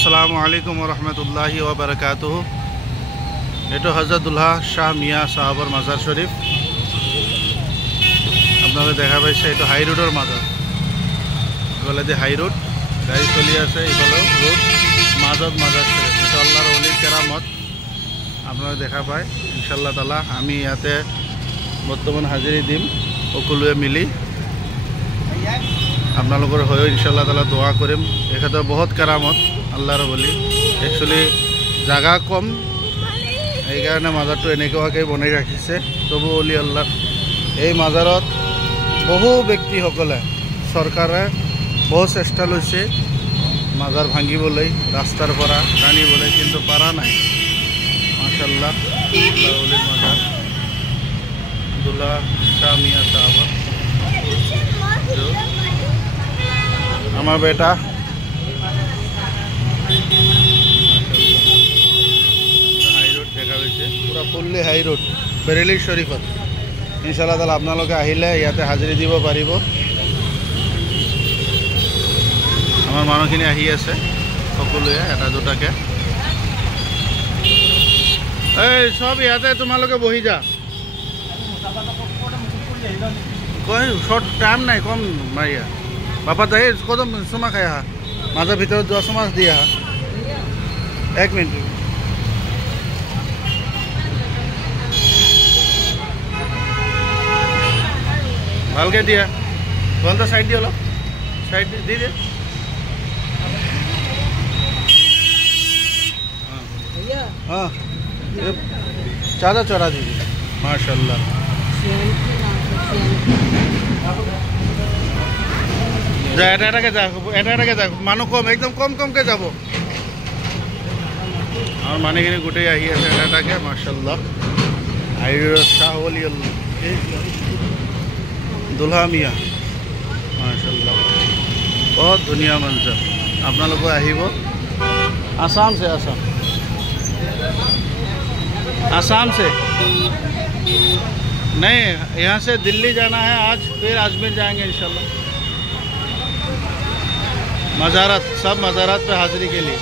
আসসালামু আলাইকুম রহমতুল্লাহি ওয়া বারাকাতুহু। এটা হযরতুল্লাহ শাহ মিয়া সাহাবর মাজার শরীফ। আপনাদের দেখা পাইছে এটা হাই রোডের মাজার। এগুলো দিয়ে হাই রোড গাড়ি চলি আছে, এগুলো রোড মাজত মাজার শরীফ। এটা আল্লাহর ওলির কেরামত আপনারা দেখা পায় ইনশাআল্লাহ তাআলা। আমি ইয়াতে বর্তমান হাজিরি দিম সকলোৱে মিলি আপনাদেৰ হয়েও ইনশাআল্লাহ তাআলা দোয়া কৰিম। এখানে বহুত কেৰামত আল্লাহৰ বলি। একচুয়ালি জায়গা কম, এই কাৰণে মাজাৰটো এনেকুৱাকৈ বনাই ৰাখিছে। তবু অলি আল্লাহ এই মাজাৰত বহু ব্যক্তিসকলে চৰকাৰে বহু চেষ্টা লৈছে মাজাৰ ভাঙিবলৈ, ৰাস্তাৰ পৰা টানিবলৈ, কিন্তু পারা নাই। মাশাআল্লাহ আল্লাহর ওলির মাজার আব্দুল্লাহ শাহ মিয়া সাহাব। আমার বেটা হাই রোড দেখা পাইছে, পুরা ফুল্লি হাই রোড বেৰেলী শৰীফত। ইনশাআল্লাহ তাআলা আপোনালোকে আহিলে ইয়াতে হাজিৰি দিব পাৰিব। আমাৰ মানুহখিনি আহি আছে সকলোৱে এটা দুটাকে। এই সব ইয়াতে তোমালোকে বহি যা, কয় শৰ্ট টাইম নাই, কম মাৰিয়া বাপা তাই কত চুমা খাই আহা, মাজাৰ ভিতৰত যোৱা চুমা দি আহা। 1 মিনিট ভালকে দিয়া, বন্ধ সাইড দি, অলপ সাইড দি দে। हाँ ज़्यादा चौड़ा दीजिए माशाल्लाह। যা এটাকে যা, এটাকে যা, মানুহ কম, একদম কম কমকে যাব। আমার মানুহখিনি গোটেই আহি আছে এটাকে মাশাল্লাহ। হাইরোড শাহ ওলি দুলহা মিয়া মাশাল্লাহ, বহুত ধুনীয়া মঞ্চৰ। আপোনালোকে আহিব। आसाम से, आसाम से नहीं, यहाँ से दिल्ली जाना है आज, फिर अजमेर जाएंगे इंशाल्लाह। मज़ारत, सब मज़ारत पे हाज़िरी के लिए।